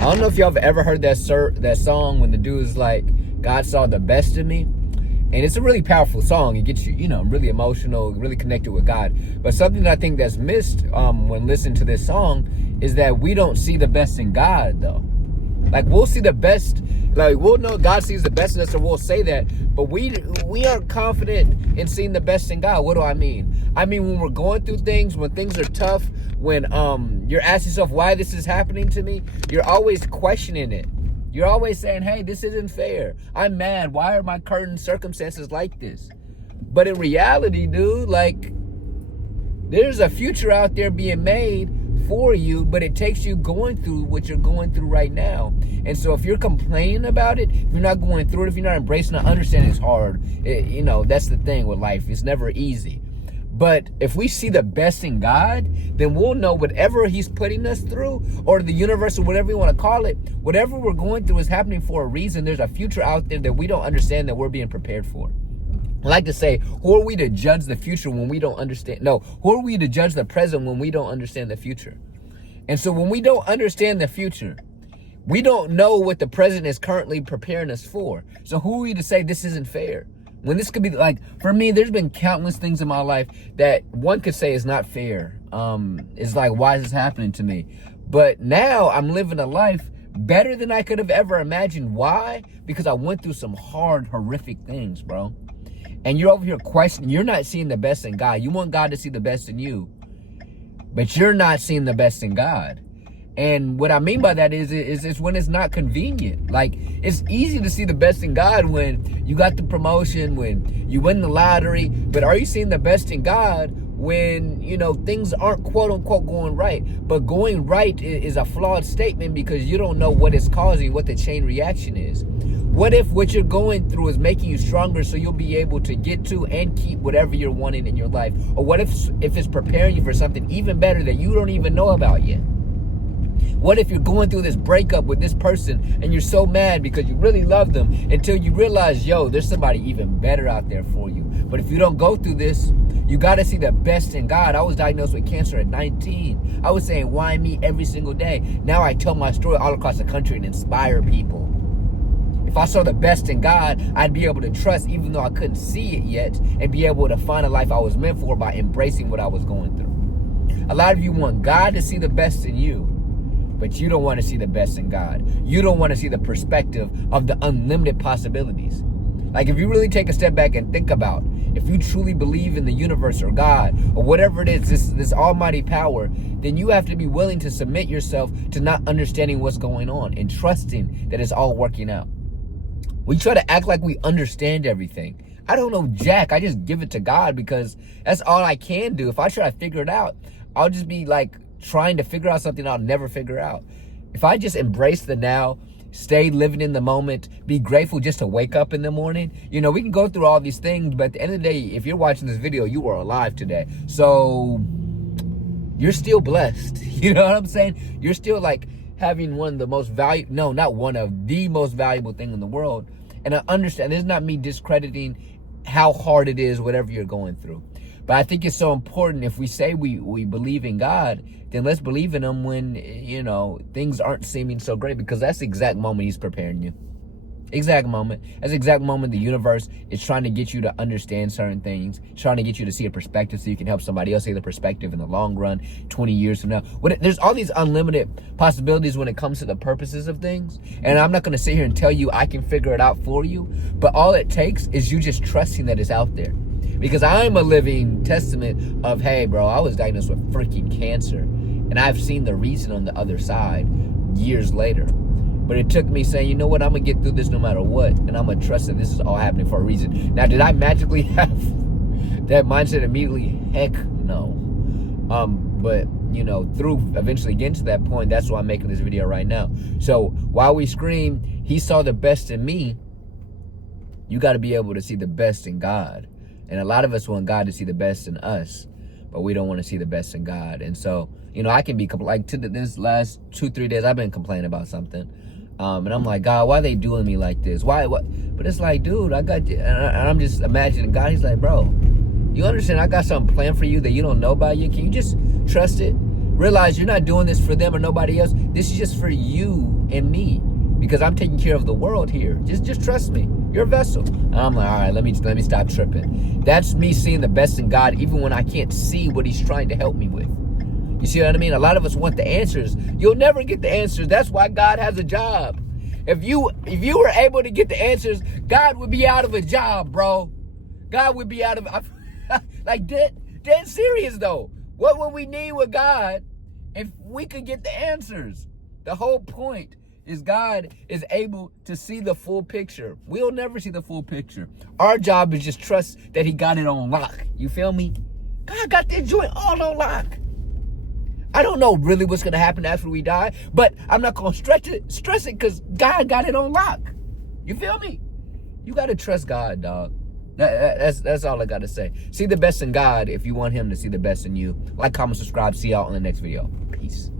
I don't know if y'all have ever heard that song when the dude is like, God saw the best in me. And it's a really powerful song. It gets you, really emotional, really connected with God. But something that I think that's missed when listening to this song is that we don't see the best in God, though. Like, we'll see the best, like, we'll know God sees the best in us, or we'll say that, but we aren't confident in seeing the best in God. What do I mean? I mean, when we're going through things, when things are tough, when you're asking yourself why this is happening to me, you're always questioning it. You're always saying, hey, this isn't fair. I'm mad. Why are my current circumstances like this? But in reality, dude, like, there's a future out there being made for you, but it takes you going through what you're going through right now. And so if you're complaining about it, if you're not going through it, if you're not embracing it, understanding it's hard. That's the thing with life. It's never easy. But if we see the best in God, then we'll know whatever he's putting us through, or the universe, or whatever you want to call it, whatever we're going through is happening for a reason. There's a future out there that we don't understand that we're being prepared for. I like to say, who are we to judge the future when we don't understand? No, who are we to judge the present when we don't understand the future? And so when we don't understand the future, we don't know what the present is currently preparing us for. So who are we to say this isn't fair? When this could be, like, for me, there's been countless things in my life that one could say is not fair. It's like, why is this happening to me? But now I'm living a life better than I could have ever imagined. Why? Because I went through some hard, horrific things, bro. And you're over here questioning, you're not seeing the best in God. You want God to see the best in you, but you're not seeing the best in God. And what I mean by that is it's when it's not convenient. Like, it's easy to see the best in God when you got the promotion, when you win the lottery. But are you seeing the best in God when, things aren't quote unquote going right? But going right is a flawed statement because you don't know what it's causing, what the chain reaction is. What if what you're going through is making you stronger so you'll be able to get to and keep whatever you're wanting in your life? Or what if it's preparing you for something even better that you don't even know about yet? What if you're going through this breakup with this person and you're so mad because you really love them until you realize, there's somebody even better out there for you? But if you don't go through this, you got to see the best in God. I was diagnosed with cancer at 19. I was saying, why me every single day? Now I tell my story all across the country and inspire people. If I saw the best in God, I'd be able to trust even though I couldn't see it yet, and be able to find a life I was meant for by embracing what I was going through. A lot of you want God to see the best in you, but you don't want to see the best in God. You don't want to see the perspective of the unlimited possibilities. Like, if you really take a step back and think about, if you truly believe in the universe or God or whatever it is, this almighty power, then you have to be willing to submit yourself to not understanding what's going on and trusting that it's all working out. We try to act like we understand everything. I don't know jack. I just give it to God because that's all I can do. If I try to figure it out, I'll just be like trying to figure out something I'll never figure out. If I just embrace the now, stay living in the moment, be grateful just to wake up in the morning. We can go through all these things, but at the end of the day, if you're watching this video, you are alive today. So you're still blessed. You know what I'm saying? You're still like having one of the most valuable, no, not one of the most valuable thing in the world. And I understand, this is not me discrediting how hard it is, whatever you're going through. But I think it's so important, if we say we believe in God, then let's believe in him when, things aren't seeming so great, because that's the exact moment he's preparing you. Exact moment. That's the exact moment the universe is trying to get you to understand certain things, trying to get you to see a perspective so you can help somebody else see the perspective in the long run, 20 years from now. There's all these unlimited possibilities when it comes to the purposes of things. And I'm not going to sit here and tell you I can figure it out for you, but all it takes is you just trusting that it's out there. Because I'm a living testament of, hey, bro, I was diagnosed with freaking cancer, and I've seen the reason on the other side years later. But it took me saying, you know what, I'm going to get through this no matter what. And I'm going to trust that this is all happening for a reason. Now, did I magically have that mindset immediately? Heck no. But, through eventually getting to that point, that's why I'm making this video right now. So while we scream, he saw the best in me, you got to be able to see the best in God. And a lot of us want God to see the best in us, but we don't want to see the best in God. And so, I can be like, this last 2-3 days, I've been complaining about something. And I'm like, God, why are they doing me like this? Why? What? But it's like, dude, I got you. And I'm just imagining God. He's like, bro, you understand I got something planned for you that you don't know about yet? Can you just trust it? Realize you're not doing this for them or nobody else. This is just for you and me, because I'm taking care of the world here. Just trust me. You're a vessel. And I'm like, all right, let me stop tripping. That's me seeing the best in God, even when I can't see what he's trying to help me with. You see what I mean? A lot of us want the answers. You'll never get the answers. That's why God has a job. If you were able to get the answers, God would be out of a job, bro. God would be out of, like dead serious though. What would we need with God if we could get the answers? The whole point is God is able to see the full picture. We'll never see the full picture. Our job is just trust that he got it on lock. You feel me? God got that joint all on lock. I don't know really what's going to happen after we die, but I'm not going to stress it because God got it on lock. You feel me? You got to trust God, dog. That's all I got to say. See the best in God if you want him to see the best in you. Like, comment, subscribe. See y'all in the next video. Peace.